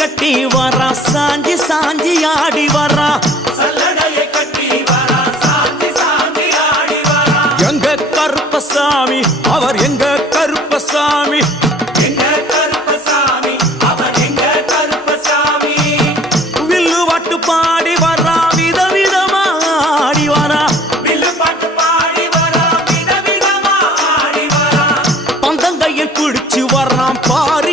கட்டி வரா சாஞ்சி சாஞ்சி ஆடி வரா சல்லடையை கட்டி வரா சாஞ்சி சாஞ்சி ஆடி வரா எங்க கருப்பசாமி அவர் எங்க கருப்பசாமி எங்க கருப்பசாமி அவர் எங்க கருப்பசாமி வில்லு வாட்டு பாடி வரா விதவிதமா ஆடி வரா வில்லு பாட்டு பாடி வரா விதவிதமா ஆடி வரா பந்தங்கையில் பிடிச்சு வர்றான் பாரு